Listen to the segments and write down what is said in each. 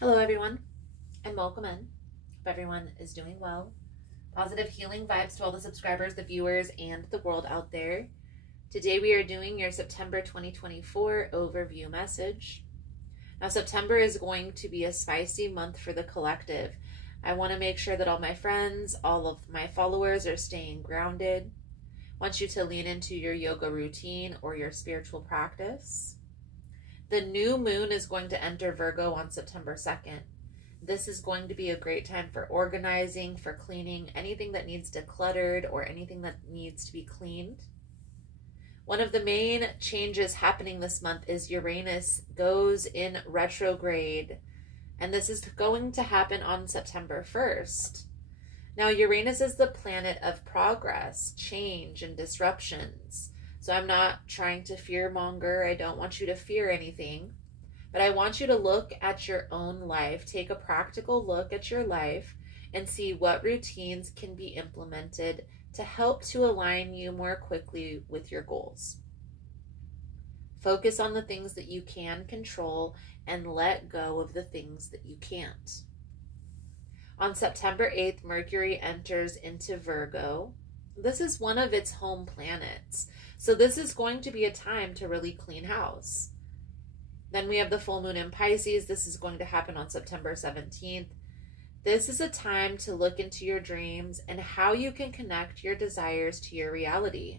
Hello everyone, and welcome in. Hope everyone is doing well. Positive healing vibes to all the subscribers, the viewers, and the world out there. Today we are doing your September 2024 overview message. Now September is going to be a spicy month for the collective. I want to make sure that all my friends, all of my followers are staying grounded. I want you to lean into your yoga routine or your spiritual practice. The new moon is going to enter Virgo on September 2nd. This is going to be a great time for organizing, for cleaning, anything that needs decluttered or anything that needs to be cleaned. One of the main changes happening this month is Uranus goes in retrograde, and this is going to happen on September 1st. Now, Uranus is the planet of progress, change, and disruptions. So I'm not trying to fear-monger. I don't want you to fear anything. But I want you to look at your own life. Take a practical look at your life and see what routines can be implemented to help to align you more quickly with your goals. Focus on the things that you can control and let go of the things that you can't. On September 8th, Mercury enters into Virgo. This is one of its home planets. So this is going to be a time to really clean house. Then we have the full moon in Pisces. This is going to happen on September 17th. This is a time to look into your dreams and how you can connect your desires to your reality.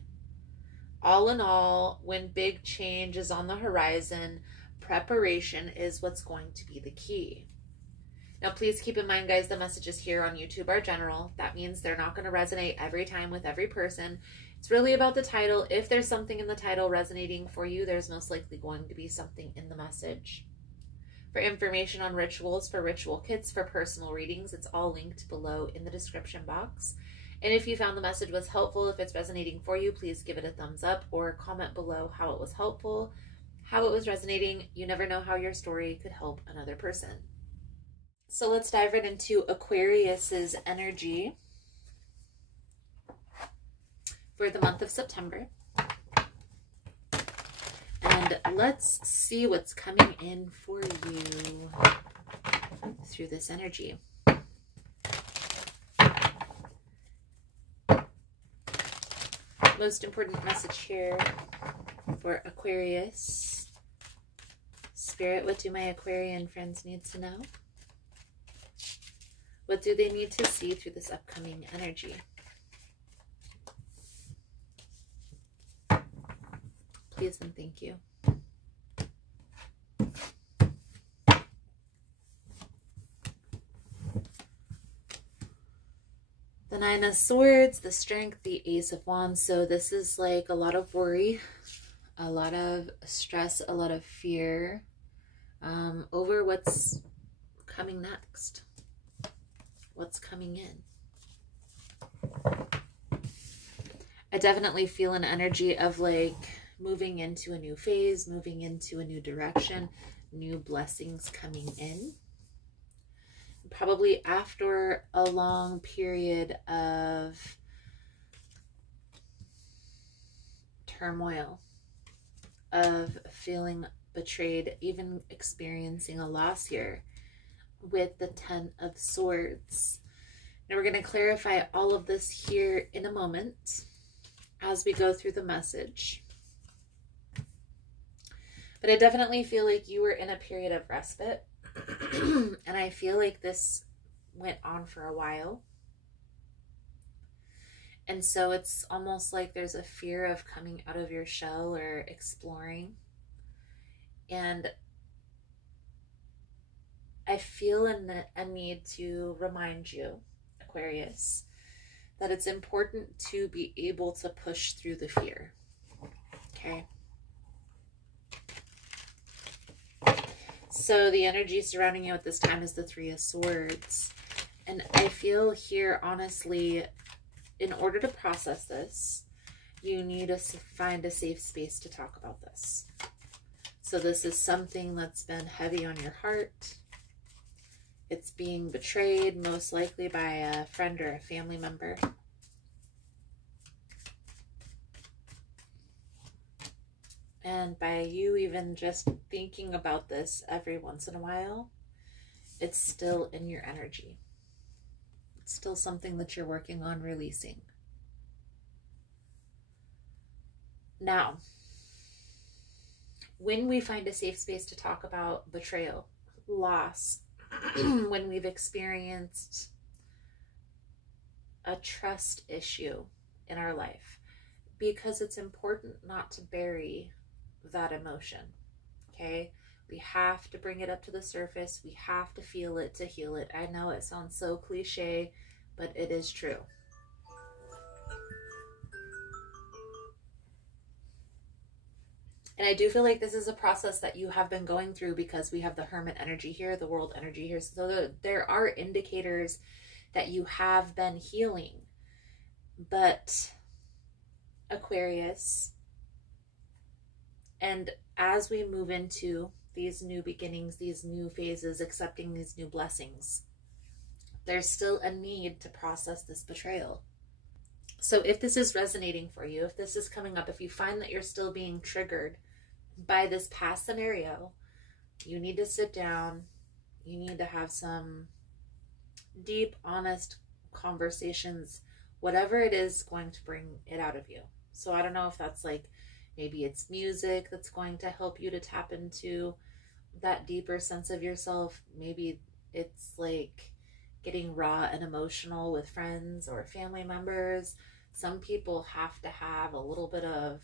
All in all, when big change is on the horizon, preparation is what's going to be the key. Now, please keep in mind, guys, the messages here on YouTube are general. That means they're not going to resonate every time with every person. It's really about the title. If there's something in the title resonating for you, there's most likely going to be something in the message. For information on rituals, for ritual kits, for personal readings, it's all linked below in the description box. And if you found the message was helpful, if it's resonating for you, please give it a thumbs up or comment below how it was helpful, how it was resonating. You never know how your story could help another person. So let's dive right into Aquarius's energy for the month of September. And let's see what's coming in for you through this energy. Most important message here for Aquarius. Spirit, what do my Aquarian friends need to know? What do they need to see through this upcoming energy? Please and thank you. The Nine of Swords, the Strength, the Ace of Wands. So this is like a lot of worry, a lot of stress, a lot of fear over what's coming next. What's coming in. I definitely feel an energy of like moving into a new phase, moving into a new direction, new blessings coming in. Probably after a long period of turmoil, of feeling betrayed, even experiencing a loss here with the Ten of Swords. Now we're going to clarify all of this here in a moment as we go through the message. But I definitely feel like you were in a period of respite. And I feel like this went on for a while. And so it's almost like there's a fear of coming out of your shell or exploring. And I feel a need to remind you, Aquarius, that it's important to be able to push through the fear. Okay? So the energy surrounding you at this time is the Three of Swords. And I feel here, honestly, in order to process this, you need to find a safe space to talk about this. So this is something that's been heavy on your heart. It's being betrayed, most likely by a friend or a family member. And by you even just thinking about this every once in a while, it's still in your energy. It's still something that you're working on releasing. Now, when we find a safe space to talk about betrayal, loss, when we've experienced a trust issue in our life, because it's important not to bury that emotion, okay? We have to bring it up to the surface. We have to feel it to heal it. I know it sounds so cliche, but it is true. And I do feel like this is a process that you have been going through because we have the Hermit energy here, the World energy here. So there are indicators that you have been healing. But Aquarius, and as we move into these new beginnings, these new phases, accepting these new blessings, there's still a need to process this betrayal. So if this is resonating for you, if this is coming up, if you find that you're still being triggered by this past scenario, you need to sit down. You need to have some deep, honest conversations, whatever it is going to bring it out of you. So I don't know if that's like, maybe it's music that's going to help you to tap into that deeper sense of yourself. Maybe it's like getting raw and emotional with friends or family members. Some people have to have a little bit of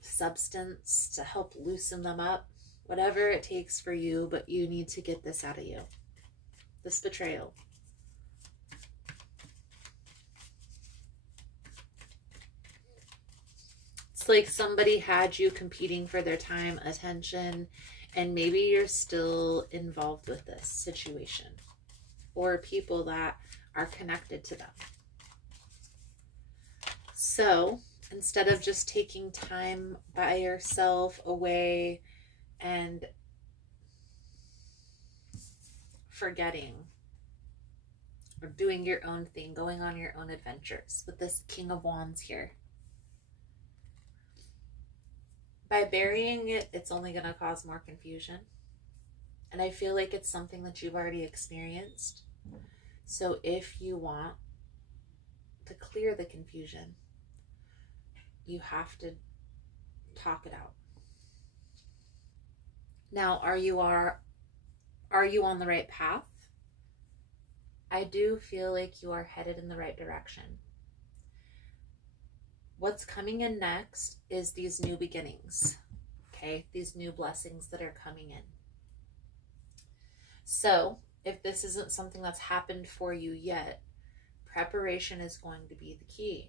substance to help loosen them up. Whatever it takes for you, but you need to get this out of you. This betrayal. It's like somebody had you competing for their time, attention, and maybe you're still involved with this situation or people that are connected to them. So instead of just taking time by yourself away and forgetting or doing your own thing, going on your own adventures with this King of Wands here, by burying it, it's only going to cause more confusion. And I feel like it's something that you've already experienced. So if you want to clear the confusion, you have to talk it out. Now, are you on the right path? I do feel like you are headed in the right direction. What's coming in next is these new beginnings, okay? These new blessings that are coming in. So if this isn't something that's happened for you yet, preparation is going to be the key.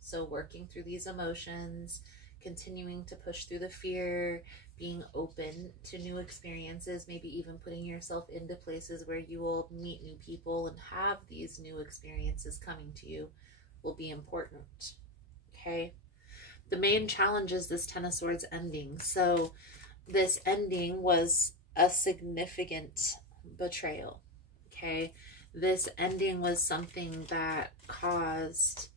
So working through these emotions, continuing to push through the fear, being open to new experiences, maybe even putting yourself into places where you will meet new people and have these new experiences coming to you will be important. Okay, the main challenge is this Ten of Swords ending. So this ending was a significant betrayal. Okay, this ending was something that caused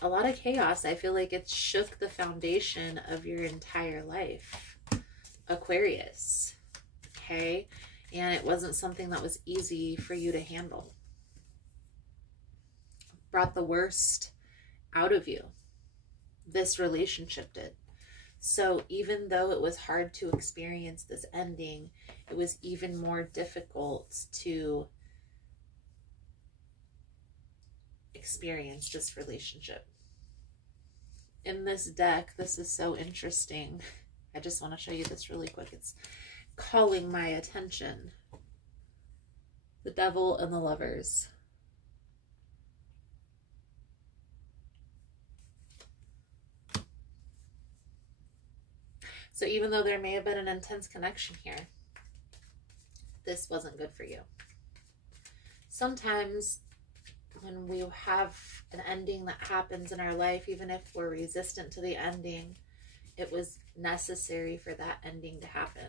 a lot of chaos. I feel like it shook the foundation of your entire life, Aquarius. Okay, and it wasn't something that was easy for you to handle. Brought the worst out of you. This relationship did. So even though it was hard to experience this ending, it was even more difficult to experience this relationship. In this deck, this is so interesting. I just want to show you this really quick. It's calling my attention. The Devil and the Lovers. So even though there may have been an intense connection here, this wasn't good for you. Sometimes when we have an ending that happens in our life, even if we're resistant to the ending, it was necessary for that ending to happen.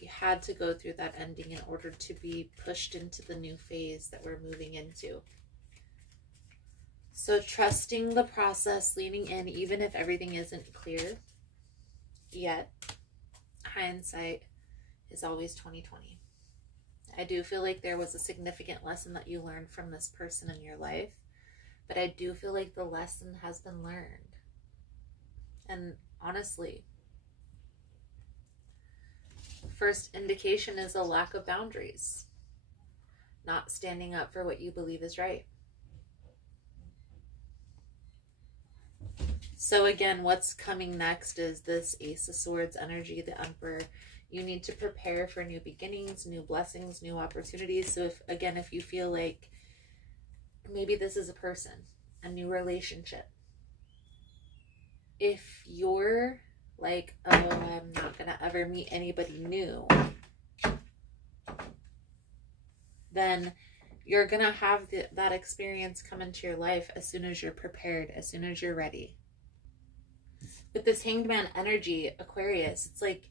You had to go through that ending in order to be pushed into the new phase that we're moving into. So trusting the process, leaning in, even if everything isn't clear yet. Hindsight is always 2020. I do feel like there was a significant lesson that you learned from this person in your life, but I do feel like the lesson has been learned. And honestly, first indication is a lack of boundaries, not standing up for what you believe is right. So again, what's coming next is this Ace of Swords energy, the Emperor. You need to prepare for new beginnings, new blessings, new opportunities. So if you feel like maybe this is a person, a new relationship. If you're like, oh, I'm not going to ever meet anybody new, then you're going to have that experience come into your life as soon as you're prepared, as soon as you're ready. With this Hanged Man energy, Aquarius, it's like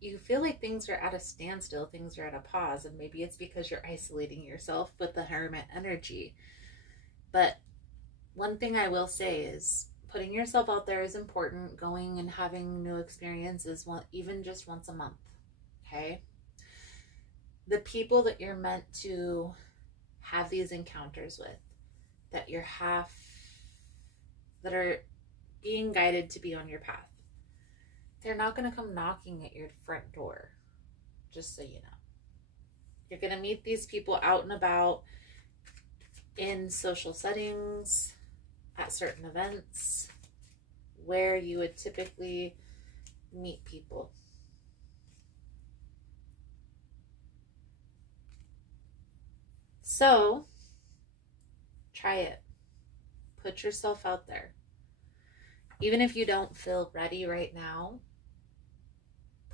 you feel like things are at a standstill, things are at a pause, and maybe it's because you're isolating yourself with the Hermit energy. But one thing I will say is putting yourself out there is important. Going and having new experiences, even just once a month, okay? The people that you're meant to have these encounters with, that that are being guided to be on your path, they're not going to come knocking at your front door, just so you know. You're going to meet these people out and about in social settings, at certain events, where you would typically meet people. So, try it. Put yourself out there. Even if you don't feel ready right now,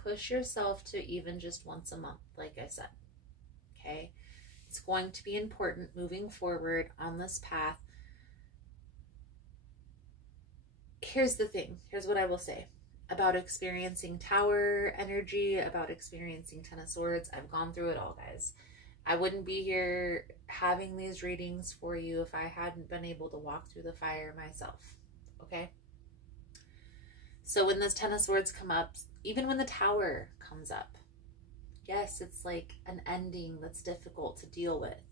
push yourself to even just once a month, like I said, okay? It's going to be important moving forward on this path. Here's the thing. Here's what I will say about experiencing Tower energy, about experiencing Ten of Swords. I've gone through it all, guys. I wouldn't be here having these readings for you if I hadn't been able to walk through the fire myself, okay? So when this Ten of Swords come up, even when the Tower comes up, yes, it's like an ending that's difficult to deal with,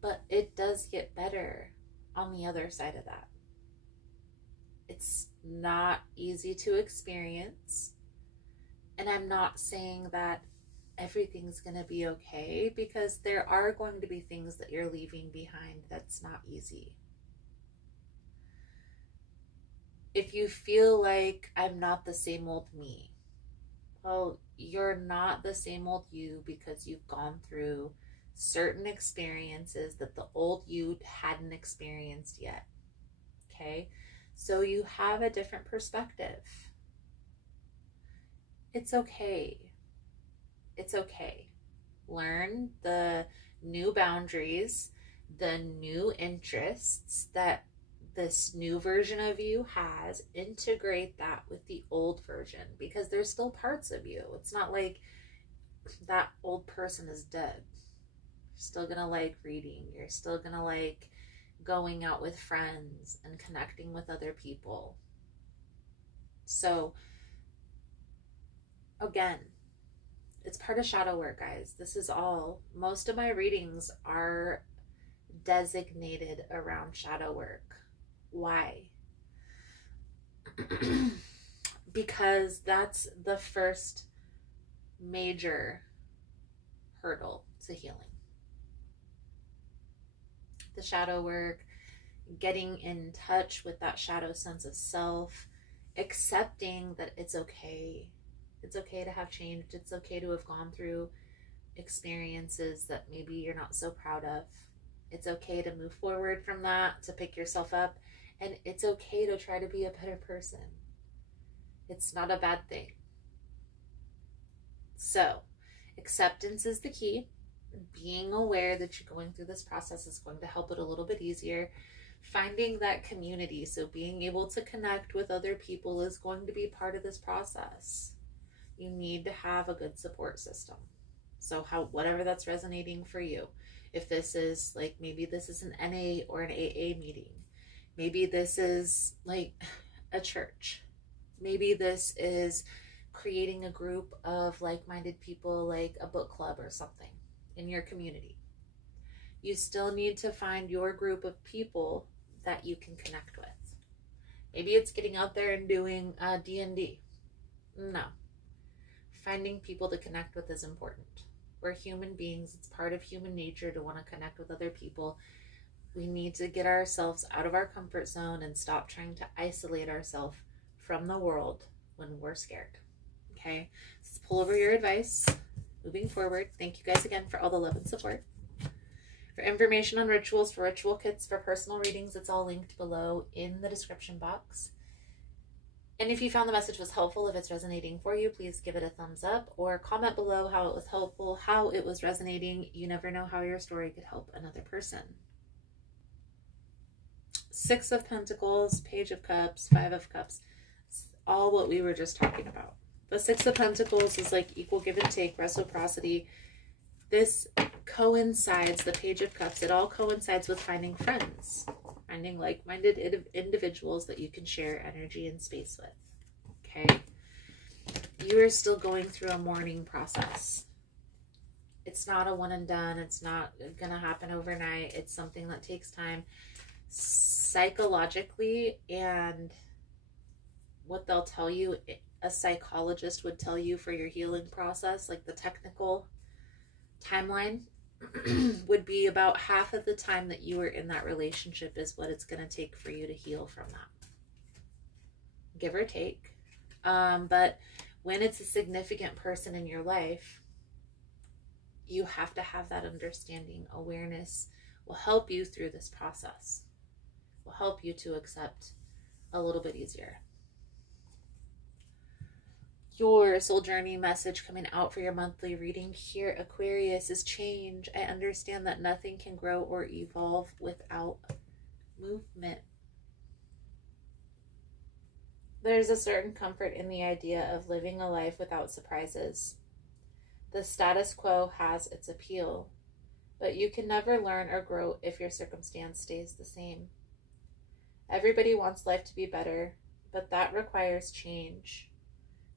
but it does get better on the other side of that. It's not easy to experience, and I'm not saying that everything's going to be okay, because there are going to be things that you're leaving behind that's not easy. If you feel like I'm not the same old me, well, you're not the same old you because you've gone through certain experiences that the old you hadn't experienced yet, okay? So you have a different perspective. It's okay. It's okay. Learn the new boundaries, the new interests that this new version of you has. Integrate that with the old version, because there's still parts of you. It's not like that old person is dead. You're still gonna like reading. You're still gonna like going out with friends and connecting with other people. So again, it's part of shadow work, guys. This is all. Most of my readings are designated around shadow work. Why? Because that's the first major hurdle to healing. The shadow work, getting in touch with that shadow sense of self, accepting that it's okay. It's okay to have changed. It's okay to have gone through experiences that maybe you're not so proud of. It's okay to move forward from that, to pick yourself up, and it's okay to try to be a better person. It's not a bad thing. So, acceptance is the key. Being aware that you're going through this process is going to help it a little bit easier. Finding that community, so being able to connect with other people, is going to be part of this process. You need to have a good support system. So whatever that's resonating for you. If this is like, maybe this is an NA or an AA meeting. Maybe this is like a church. Maybe this is creating a group of like-minded people, like a book club or something in your community. You still need to find your group of people that you can connect with. Maybe it's getting out there and doing D&D. No. Finding people to connect with is important. We're human beings. It's part of human nature to want to connect with other people. We need to get ourselves out of our comfort zone and stop trying to isolate ourselves from the world when we're scared. Okay? Let's pull over your advice. Moving forward, thank you guys again for all the love and support. For information on rituals, for ritual kits, for personal readings, it's all linked below in the description box. And if you found the message was helpful, if it's resonating for you, please give it a thumbs up or comment below how it was helpful, how it was resonating. You never know how your story could help another person. 6 of Pentacles, Page of Cups, 5 of Cups, all what we were just talking about. The 6 of Pentacles is like equal give and take, reciprocity. This coincides, the Page of Cups, it all coincides with finding friends, finding like-minded individuals that you can share energy and space with. Okay? You are still going through a mourning process. It's not a one and done. It's not going to happen overnight. It's something that takes time psychologically, and what they'll tell you, a psychologist would tell you for your healing process, like the technical timeline would be about half of the time that you were in that relationship is what it's going to take for you to heal from that, give or take. But when it's a significant person in your life, you have to have that understanding. Awareness will help you through this process, will help you to accept a little bit easier. Your soul journey message coming out for your monthly reading here, Aquarius, is change. I understand that nothing can grow or evolve without movement. There's a certain comfort in the idea of living a life without surprises. The status quo has its appeal, but you can never learn or grow if your circumstance stays the same. Everybody wants life to be better, but that requires change.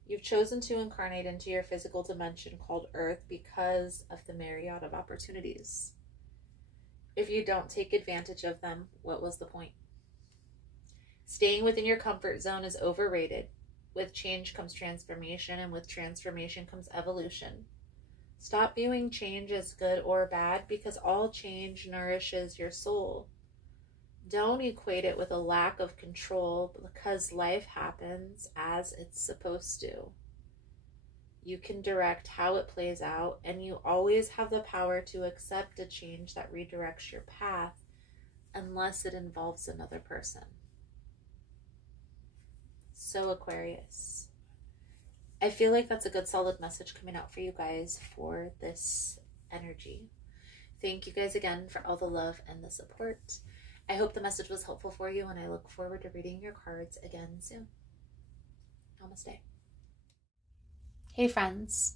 You've chosen to incarnate into your physical dimension called Earth because of the myriad of opportunities. If you don't take advantage of them, what was the point? Staying within your comfort zone is overrated. With change comes transformation, and with transformation comes evolution. Stop viewing change as good or bad, because all change nourishes your soul. Don't equate it with a lack of control, because life happens as it's supposed to. You can direct how it plays out, and you always have the power to accept a change that redirects your path, unless it involves another person. So, Aquarius, I feel like that's a good solid message coming out for you guys for this energy. Thank you guys again for all the love and the support. I hope the message was helpful for you, and I look forward to reading your cards again soon. Namaste. Hey friends.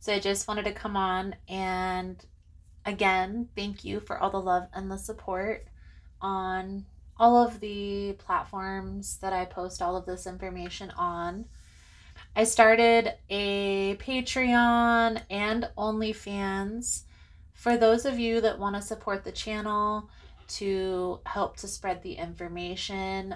So I just wanted to come on and again, thank you for all the love and the support on all of the platforms that I post all of this information on. I started a Patreon and OnlyFans for those of you that want to support the channel, to help to spread the information,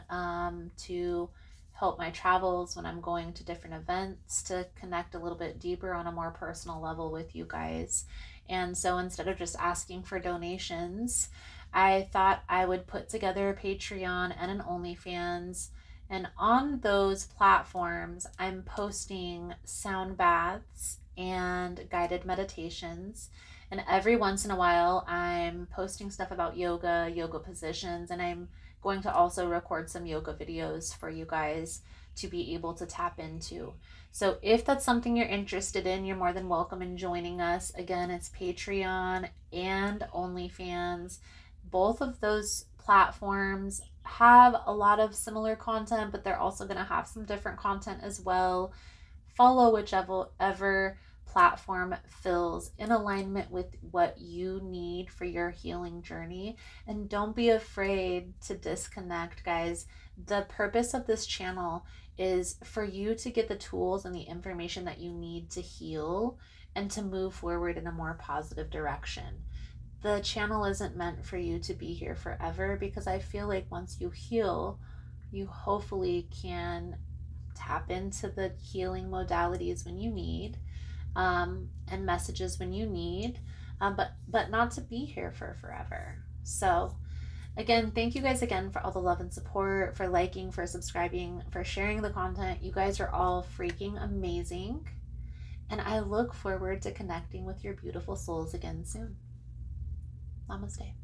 to help my travels when I'm going to different events, to connect a little bit deeper on a more personal level with you guys. And so instead of just asking for donations, I thought I would put together a Patreon and an OnlyFans. And on those platforms, I'm posting sound baths and guided meditations. And every once in a while, I'm posting stuff about yoga, yoga positions, and I'm going to also record some yoga videos for you guys to be able to tap into. So if that's something you're interested in, you're more than welcome in joining us. Again, it's Patreon and OnlyFans. Both of those platforms have a lot of similar content, but they're also going to have some different content as well. Follow whichever platform feels in alignment with what you need for your healing journey. And don't be afraid to disconnect, guys. The purpose of this channel is for you to get the tools and the information that you need to heal and to move forward in a more positive direction. The channel isn't meant for you to be here forever, because I feel like once you heal, you hopefully can tap into the healing modalities when you need, and messages when you need, but not to be here for forever. So again, thank you guys again for all the love and support, for liking, for subscribing, for sharing the content. You guys are all freaking amazing. And I look forward to connecting with your beautiful souls again soon. Namaste.